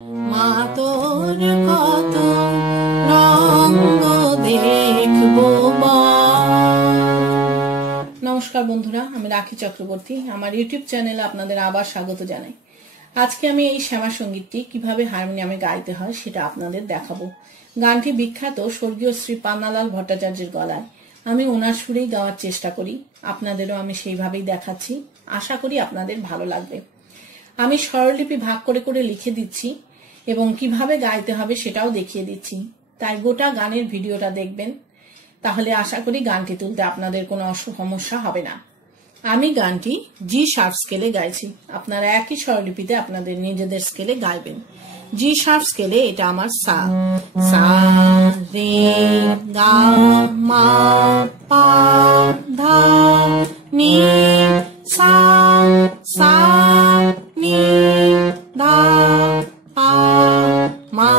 মা তোর কত রঙ্গ দেখবো। নমস্কার বন্ধুরা, আমি রাখি চক্রবর্তী। আমার ইউটিউব চ্যানেলে আপনাদের আবার স্বাগত জানাই। আজকে আমি এই শ্যামা সঙ্গীতটি কিভাবে হারমোনিয়ামে গাইতে হয় সেটা আপনাদের দেখাবো। গানটি বিখ্যাত স্বর্গীয় শ্রী পান্নালাল ভট্টাচার্যের গলায়। আমি ওনার সুরেই গাওয়ার চেষ্টা করি, আপনাদেরও আমি সেইভাবেই দেখাচ্ছি। আশা করি আপনাদের ভালো লাগবে। আমি স্বরলিপি ভাগ করে করে লিখে দিচ্ছি এবং কিভাবে গাইতে হবে সেটাও দেখিয়ে দিচ্ছি। তাই গোটা গানের ভিডিওটা দেখবেন, তাহলে আশা করি গানটি তুলতে আপনাদের কোনো সমস্যা হবে না। আমি গানটি জি শার্প স্কেলে গাইছি, আপনারা একই স্বরলিপিতে আপনাদের নিজেদের স্কেলে গাইবেন। জি শার্প স্কেলে এটা আমার সা, সা রে গা মা পা ধা নি সা, সা নি ধা পা মা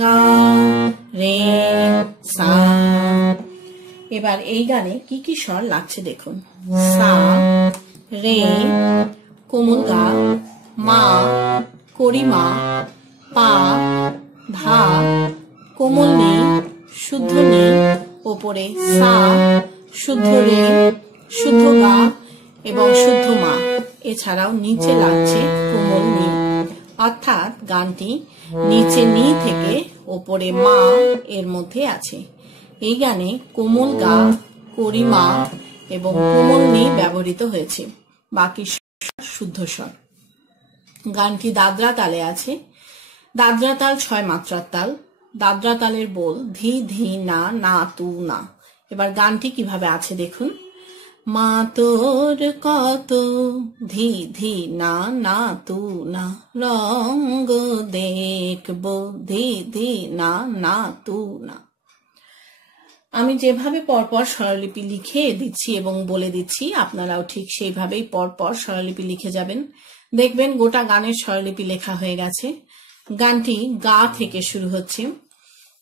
গা রে সা। এবার এই গানে কি কি স্বর লাগছে দেখুন। সা, রে, কোমল গা, মা, করিমা, পা, ধা, কোমল নি, শুদ্ধ নি, ওপরে সা, শুদ্ধ রে, শুদ্ধ গা এবং শুদ্ধ মা। এছাড়াও নিচে লাগছে কোমল নি, অর্থাৎ গানটি নিচে নি থেকে ওপরে মা এর মধ্যে আছে। এই গানে কোমল গা, করিমা এবং কোমল নি ব্যবহৃত হয়েছে, বাকি শুদ্ধ স্বর। গানটি দাদরা তালে আছে। দাদরা তাল 6 মাত্রার তাল। দাদরা তালের বোল ধি ধি না না তু না। এবার গানটি কিভাবে আছে দেখুন। মা তোর কত ধি ধি না না তু না, রঙ্গ দেখবো ধি ধি না না তু না। আমি যেভাবে পরপর স্বরলিপি লিখে দিচ্ছি এবং বলে দিচ্ছি, আপনারাও ঠিক সেইভাবেই পরপর স্বরলিপি লিখে যাবেন। দেখবেন গোটা গানের স্বরলিপি লেখা হয়ে গেছে। গানটি গা থেকে শুরু হচ্ছে।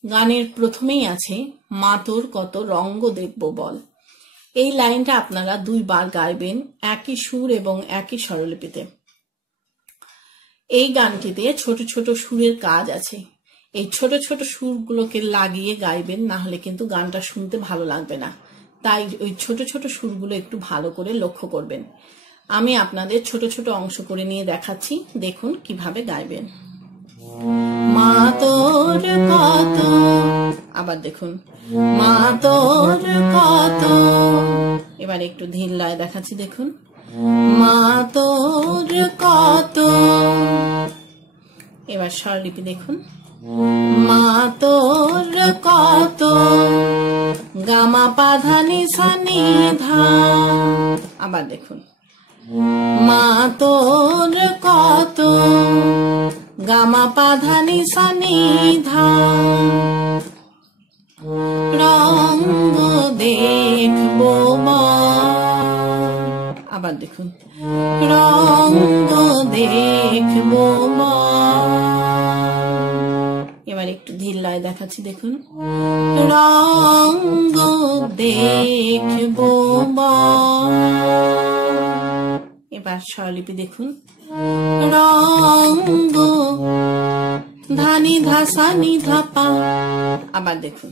গানের প্রথমেই আছে মা তোর কত রঙ্গ দেখবো বল। এই লাইনটা আপনারা 2 বার গাইবেন একই সুর এবং একই স্বরলিপিতে। এই গানটিতে ছোট ছোট সুরের কাজ আছে। এই ছোট ছোট সুরগুলোকে লাগিয়ে গাইবেন, না হলে কিন্তু গানটা শুনতে ভালো লাগবে না। তাই ওই ছোট ছোট সুরগুলো একটু ভালো করে লক্ষ্য করবেন। আমি আপনাদের ছোট ছোট অংশ করে নিয়ে দেখাচ্ছি, দেখুন কিভাবে গাইবেন। মা তোর কত, আবার দেখুন মা তোর কত। এবার একটু ধীর লয় দেখাচ্ছি, দেখুন মা তোর কত। এবার স্বরলিপি দেখুন। মা তোর কত গামা পাধা নি সা নি ধা। আবার দেখুন মা তোর কত গামা পাধা নি সা নি ধা, রঙ্গ দেখবো মা। আবার দেখুন রঙ্গ দেখবো মা। এবার একটু ধীর লয় দেখাচ্ছি, দেখুন রঙ্গ দেখবো মা। এবার স্বরলিপি দেখুন। রঙ্গ ধানি ধা সা নি ধা পা। আবার দেখুন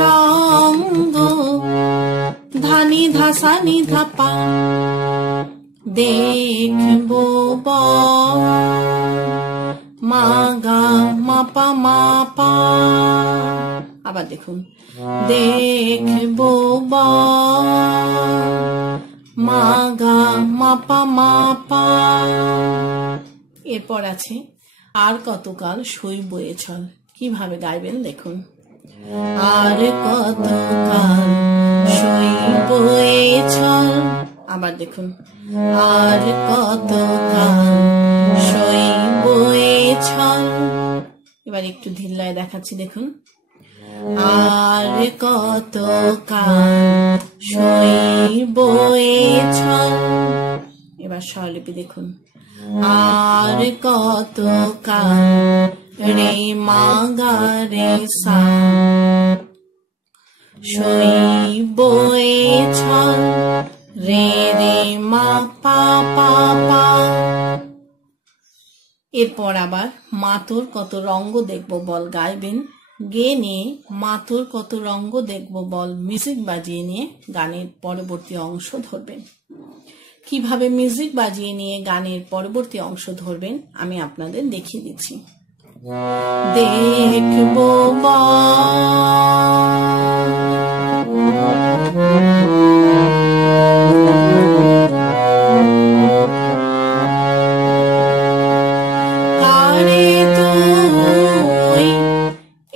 রঙ্গ ধানি ধা সা নি ধা পা, দেখবো মা গা মা পা মা পা। আবার দেখুন দেখবো মা গা মা পা মা পা। এরপর আছে আর কতকাল সইব এ ছল। কিভাবে গাইবেন দেখুন। আর কতকাল সইব এ ছল। আবার দেখুন আর কতকাল সইব এ ছল। এবার একটু ধীর লয় দেখাচ্ছি, দেখুন আর কতকাল সইব এ ছল। এবার স্বরলিপি দেখুন। আর কতকাল রে মা গা রে সা, সইব এ ছল রে রে মা পা পা পা। এরপর আবার মা তোর কত রঙ্গ দেখবো বল গাইবেন। গেয়ে নিয়ে মা তোর কত রঙ্গ দেখবো বল মিউজিক বাজিয়ে নিয়ে গানের পরবর্তী অংশ ধরবেন। কিভাবে মিউজিক বাজিয়ে নিয়ে গানের পরবর্তী অংশ ধরবেন আমি আপনাদের দেখিয়ে দিচ্ছি। দেখবো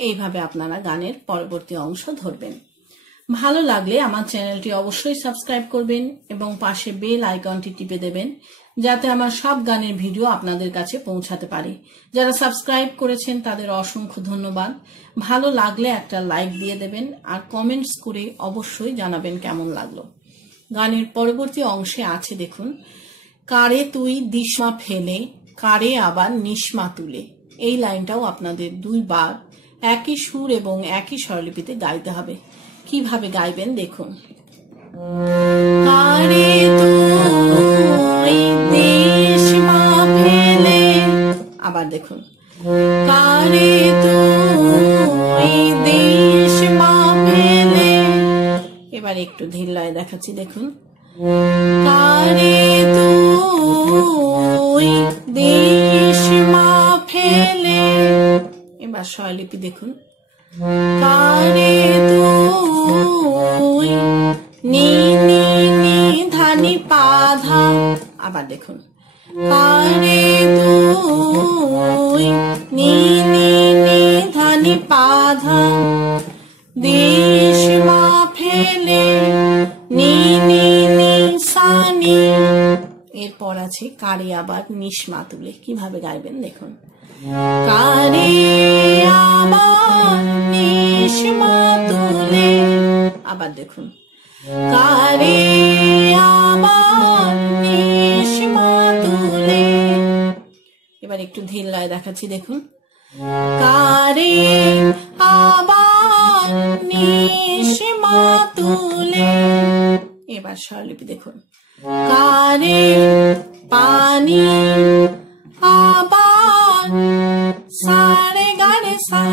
এইভাবে আপনারা গানের পরবর্তী অংশ ধরবেন। ভালো লাগলে আমার চ্যানেলটি অবশ্যই সাবস্ক্রাইব করবেন এবং পাশে বেল আইকনটি টিপে দেবেন যাতে আমার সব গানের ভিডিও আপনাদের কাছে পৌঁছাতে পারে। যারা সাবস্ক্রাইব করেছেন তাদের অসংখ্য ধন্যবাদ। ভালো লাগলে একটা লাইক দিয়ে দেবেন আর কমেন্টস করে অবশ্যই জানাবেন কেমন লাগলো। গানের পরবর্তী অংশে আছে দেখুন, কারে তুই দিশমা ফেলে কারে আবার নিশমা তুলে। এই লাইনটাও আপনাদের দুইবার একই সুর এবং একই স্বরলিপিতে গাইতে হবে। কিভাবে গাইবেন দেখুন। কারে তুই দিশমা ফেলে, আবার দেখুন, কারে তুই দিশমা ফেলে। এবার একটু ধীর লয়ে দেখাচ্ছি দেখুন, কারে তুই দিশমা ফেলে। এবার স্বরলিপি দেখুন, কারে তুই নি নি নি ধানি পাধা। আবার দেখুন, কারে তুই নি নি নি ধানি পাধা দিশমা ফেলে নি নি নি সানি। এরপর আছে কারে আবার নিশমা তুলে। কিভাবে গাইবেন দেখুন, কারে আবার নিশমা তুলে। আবার দেখুন, কারে আবার নিশমা তুলে। এবার একটু ধীর লয়ে দেখাচ্ছি দেখুন, কারে আবার নিশমা তুলে। এবার স্বরলিপি দেখুন, কারে পানি আবার সারে গারে সা।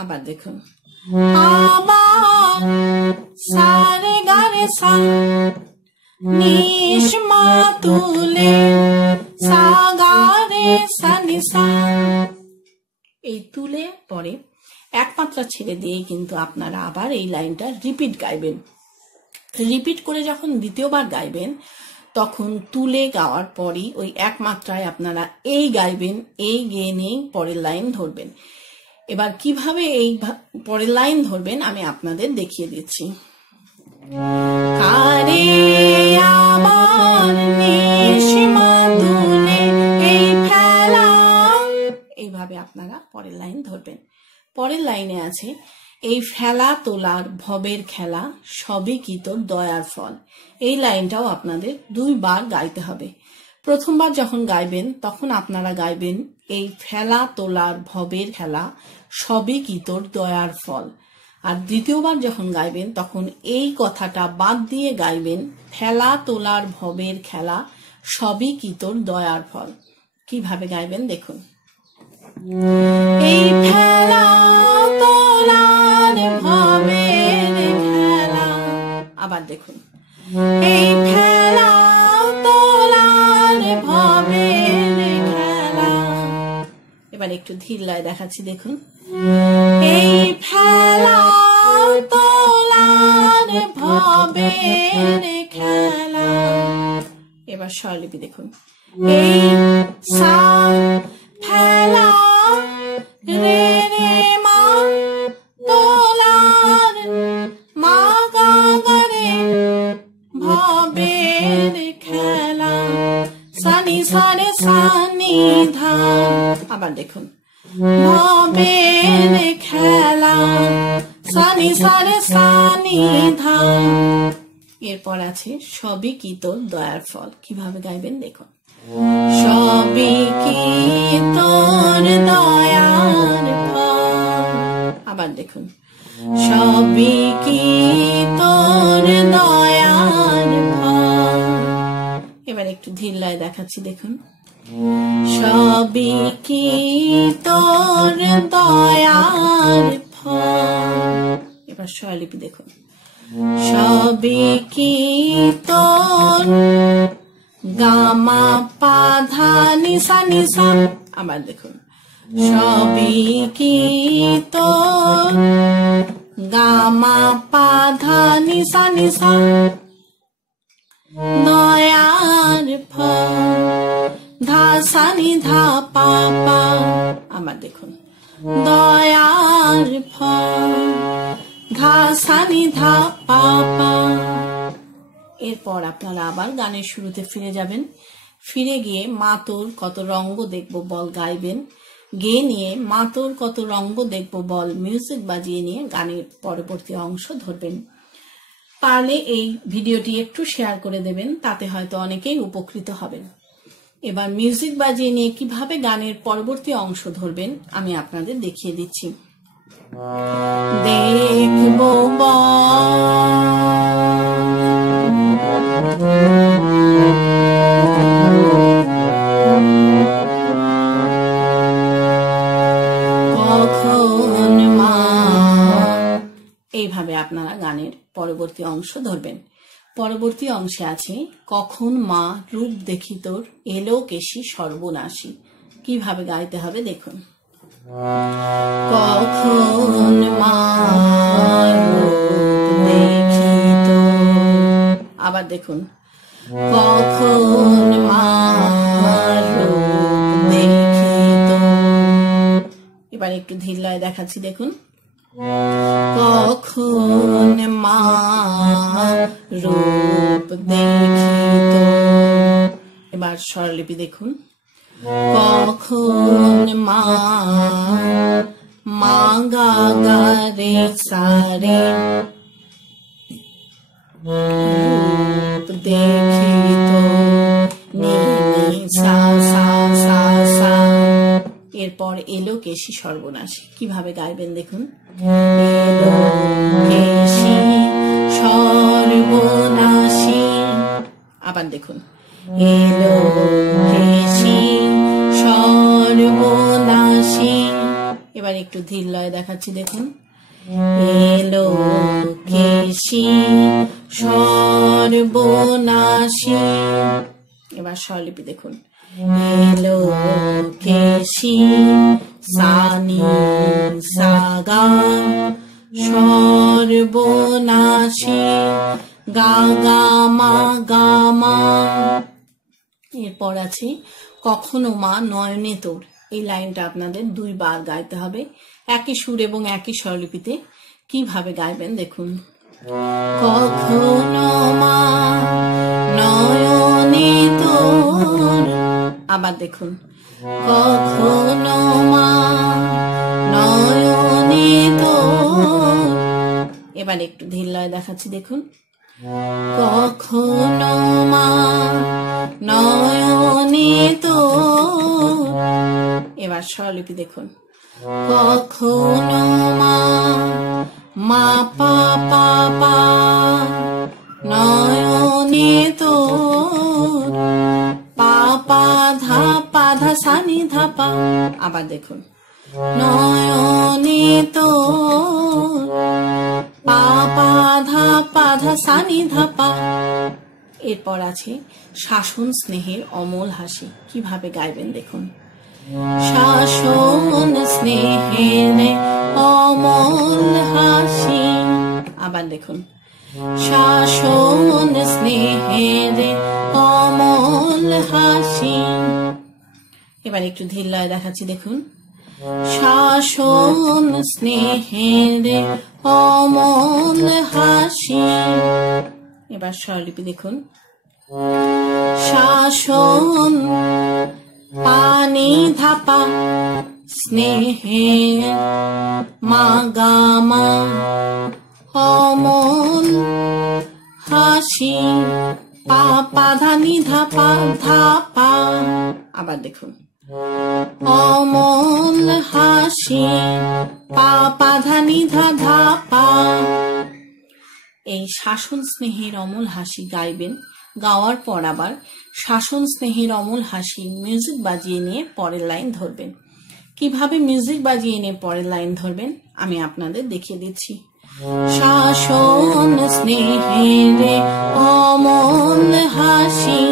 আবার দেখুন, আবার সারে গারে সা নিশমা তুলে সা গারে সা নিশা। এই তুলে পরে এক মাত্রা ছেড়ে দিয়ে কিন্তু আপনারা আবার এই লাইনটা রিপিট গাইবেন। রিপিট করে যখন দ্বিতীয়বার গাইবেন তখন তুলে গাওয়ার পরই ওই এক মাত্রায় আপনারা এই গাইবেন, এই গেয়ে নিয়ে পরের লাইন ধরবেন। এবার কিভাবে এই পরের লাইন ধরবেন আমি আপনাদের দেখিয়ে দিচ্ছি। কারে আবার নিশমা তুলে এই ফেলা। এইভাবে আপনারা পরের লাইন ধরবেন। পরের লাইনে আছে, এই ফেলা তোলার ভবের খেলা সবই কি তোর দয়ার ফল। এই লাইনটাও আপনাদের দুইবার গাইতে হবে। প্রথমবার যখন গাইবেন তখন আপনারা গাইবেন, এই ফেলা তোলার ভবের খেলা সবই কি তোর দয়ার ফল। আর দ্বিতীয়বার যখন গাইবেন তখন এই কথাটা বাদ দিয়ে গাইবেন, ফেলা তোলার ভবের খেলা সবই কি তোর দয়ার ফল। কিভাবে গাইবেন দেখুন, এই ফেলা তোলার ভবের খেলা। আবার দেখুন, এই ফেলা তোলার ভবের খেলা। এবার একটু ধীর লয়ে দেখাচ্ছি দেখুন, এই ফেলা তোলার ভবের খেলা। এবার স্বরলিপি দেখুন, এই সা ফেলা রে রে মা তোলার মা গা গা রে ভবের খেলা সানি সারে সানি ধা। আবার দেখুন, ভবের খেলা সানি সারে সানি ধা। এরপর আছে সবই কি তোর দয়ার ফল। কিভাবে গাইবেন দেখুন, সবই কি তোর দয়ার ফল। আবার দেখুন, সবই কি তোর দয়ার ফল। এবার একটু ধীর লয়ে দেখাচ্ছি দেখুন, সবই তোর দয়ার ফল। এবার স্বরলিপি দেখুন, সবই কি তোর গামা পাধা নিসা নিসা। আবার দেখুন, সবই কি তোর গামা পাধা নিসা নিসা দয়ার ফল। ধা সা নি ধা পা পা। আবার দেখুন, দয়ার ফল। ধা সা নি ধা পা পা। এরপর আপনারা আবার গানের শুরুতে ফিরে যাবেন। ফিরে গিয়ে মা তোর কত রঙ্গ দেখবো বল গাইবেন। গেয়ে নিয়ে মা তোর কত রঙ্গ দেখবো বল মিউজিক বাজিয়ে নিয়ে গানের পরবর্তী অংশ ধরবেন। পারলে এই ভিডিওটি একটু শেয়ার করে দেবেন, তাতে হয়তো অনেকেই উপকৃত হবেন। এবার মিউজিক বাজিয়ে নিয়ে কিভাবে গানের পরবর্তী অংশ ধরবেন আমি আপনাদের দেখিয়ে দিচ্ছি। দেখবো কখন মা। এইভাবে আপনারা গানের পরবর্তী অংশ ধরবেন। পরবর্তী অংশে আছে কখন মা রূপ দেখি তোর এলো কেশি সর্বনাশী। কিভাবে গাইতে হবে দেখুন, কখন মা রূপ দেখি তোর। আবার দেখুন, কখন মা রূপ দেখি তোর। এবার একটু ধীর লয়ে দেখাচ্ছি দেখুন, কখন মা রূপ দেখি তোর। এবার স্বরলিপি দেখুন, কখন মা মা গা গা রে সা রে রূপ দেখি তোর নি নি সা সা সা সা। এরপর এলো কেশি সর্বনাশী। কিভাবে গাইবেন দেখুন, এলো কেশি সর্বনাশী। আবার দেখুন, এলো কেশি সর্বনাশী। এবার একটু ধীর লয়ে দেখাচ্ছি দেখুন, এলো কেশি সর্বনাশী। এবার স্বরলিপি দেখুন, এলো কেশি সা নি সা গা সর্বনাশী গা গা মা গা মা। এরপর আছে কখনো মা নয়নে তোর। এই লাইনটা আপনাদের 2 বার গাইতে হবে একই সুর এবং একই স্বরলিপিতে। কিভাবে গাইবেন দেখুন, কখনো মা নয়নে তোর। আবার দেখুন, কখনো মা নয়নে তোর। এবার একটু ধীর লয়ে দেখাচ্ছি দেখুন, কখনো মা নয়নে তোর। এবার স্বরলিপি দেখুন, কখনো মা মা পা পা পা নয়নে তোর পা পা ধা পা ধা সা নি ধা পা। আবার দেখুন, নয়নে তোর পা পা ধা সা নি ধা পা। এরপর আছে শাসন স্নেহের অমল হাসি। কিভাবে গাইবেন দেখুন, শাসন স্নেহের অমল হাসি। আবার দেখুন, শাসন স্নেহের অমল হাসি। এবার একটু ধীর লয়ে দেখাচ্ছি দেখুন, শাসন স্নেহের অমল হাসি। এবার স্বরলিপি দেখুন, শাসন পানি ধাপা স্নেহের মা গা মা অমল হাসি পা পা ধা নি ধাপা ধাপা। আবার দেখুন, অমল হাসি পা পা ধা নি ধা ধাপা। এই শাসন স্নেহের অমল হাসি গাইবেন। গাওয়ার পর আবার শাসন স্নেহের অমল হাসি মিউজিক বাজিয়ে নিয়ে পরের লাইন ধরবেন। কিভাবে মিউজিক বাজিয়ে নিয়ে পরের লাইন ধরবেন আমি আপনাদের দেখিয়ে দিচ্ছি। শাসন স্নেহের অমল হাসি,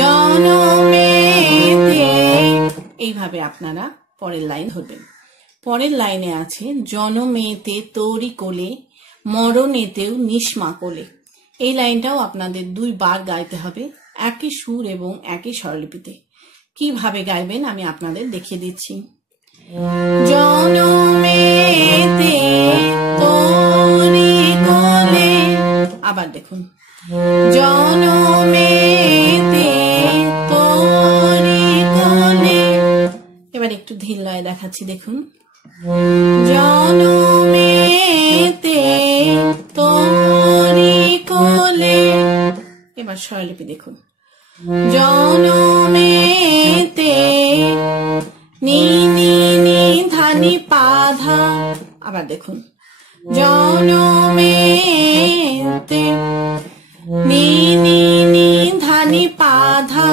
জনমেতে, এইভাবে আপনারা পরের লাইন ধরবেন। পরের লাইনে আছে জনমেতে তোরি কোলে, মরণেতেও নিষ্মা কোলে। এই লাইনটাও আপনাদের 2 বার গাইতে হবে, একই সুর এবং একই স্বরলিপিতে। কিভাবে গাইবেন আমি আপনাদের দেখিয়ে দিচ্ছি। জনমেতে তোরি কোলে, আবার দেখুন, জনমেতে তোরি কোলে। এবার একটু ধীর লয়ে দেখাচ্ছি, দেখুন, জনমেতে তোরি কোলে। এবার স্বরলিপি দেখুন, জনমেতে নি নি নি ধানি পাধা। আবার দেখুন, জনমেতে নি নি নি ধানি পাধা,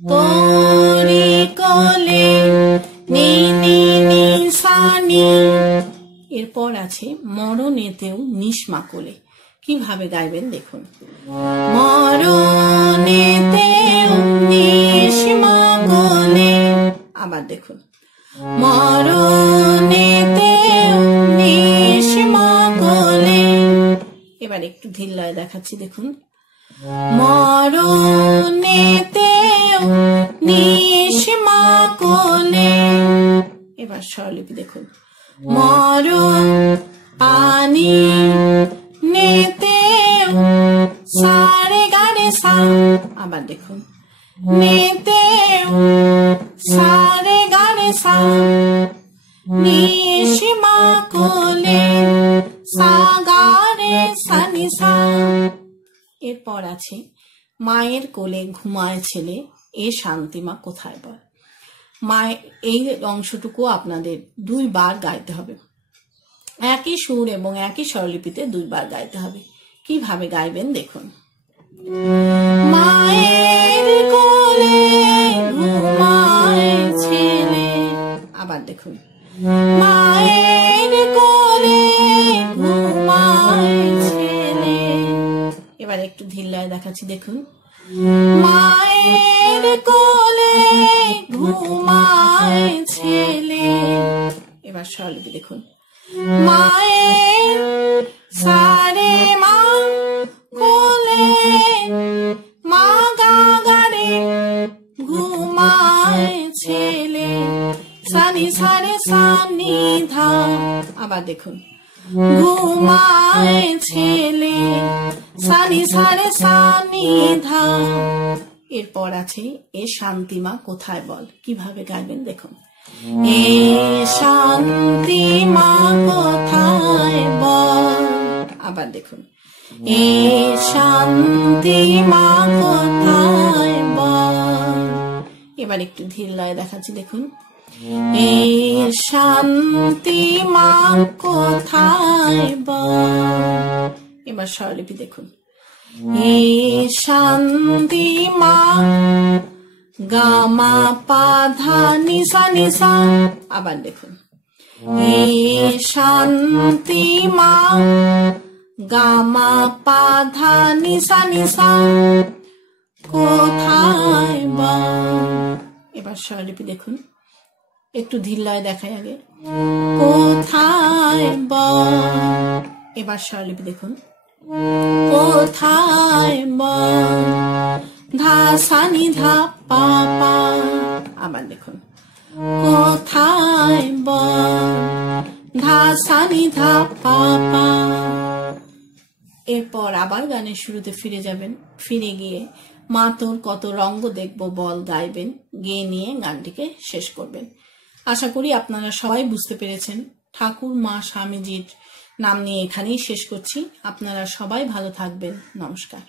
তোরি কোলে নি নি নি সানি। এরপর আছে মরণেতেও নিষ্মা কোলে। কিভাবে গাইবেন দেখুন, মরণেতেও নিষ্মা কোলে। আবার দেখুন, মরণেতেও নিষ্মা কোলে। এবার একটু ধীর লয়ে দেখাচ্ছি, দেখুন, মরণেতেও নিষ্মা কোলে। এবার স্বরলিপি দেখুন, মরণ পানি নেতেও সারে গারে সা। আবার দেখুন, নেতেও সারে গারে সা, নিষ্মা কোলে সা গারে সানি সা। এরপর আছে মায়ের কোলে ঘুমায় ছেলে, এ শান্তিমা কোথায় বল। মায়ের এই অংশটুকু আপনাদের 2 বার গাইতে হবে, একই সুর এবং একই স্বরলিপিতে 2 বার গাইতে হবে। কিভাবে গাইবেন দেখুন, মায়ের কোলে ঘুমায় ছেলে। আবার দেখুন, মায়ের কোলে ঘুমায় ছেলে। এবার একটু ধীর লয়ে দেখাচ্ছি, দেখুন, মায়ের কোলে ঘুমায় ছেলে। এবার স্বরলিপি দেখুন, মায়ের সারে মা কোলে মা গা গারে ঘুমায় ছেলে, সানি সারে সানি ধা। আবার দেখুন, ঘুমায় ছেলে সানি সারে সানি ধা। এরপর আছে এ শান্তিমা কোথায় বল। কিভাবে গাইবেন দেখুন, এ শান্তিমা কোথায় বল। আবার দেখুন, এ শান্তিমা কোথায় বল। এবার একটু ধীর লয়ে দেখাচ্ছি, দেখুন, এ শান্তিমা কোথায় বল। এবার স্বরলিপি দেখুন, এ শান্তিমা গামা পাধা নিসা নিসা। আবার দেখুন, এ শান্তিমা গামা পাধা নিসা নিসা কোথায় বল। এবার স্বরলিপি দেখুন, একটু ধীর লয়ে দেখাই আগে, কোথায় বল। এবার স্বরলিপি দেখুন, কোথায় বল ধা সানি ধা পা পা। আবার দেখুন, কোথায় বল ধা সানি ধা পা পা। এরপর আবার গানের শুরুতে ফিরে যাবেন, ফিরে গিয়ে মা তোর কত রঙ্গ দেখবো বল গাইবেন, গেয়ে নিয়ে গানটিকে শেষ করবেন। আশা করি আপনারা সবাই বুঝতে পেরেছেন। ঠাকুর মা স্বামীজির নাম নিয়ে এখানেই শেষ করছি। আপনারা সবাই ভালো থাকবেন। নমস্কার।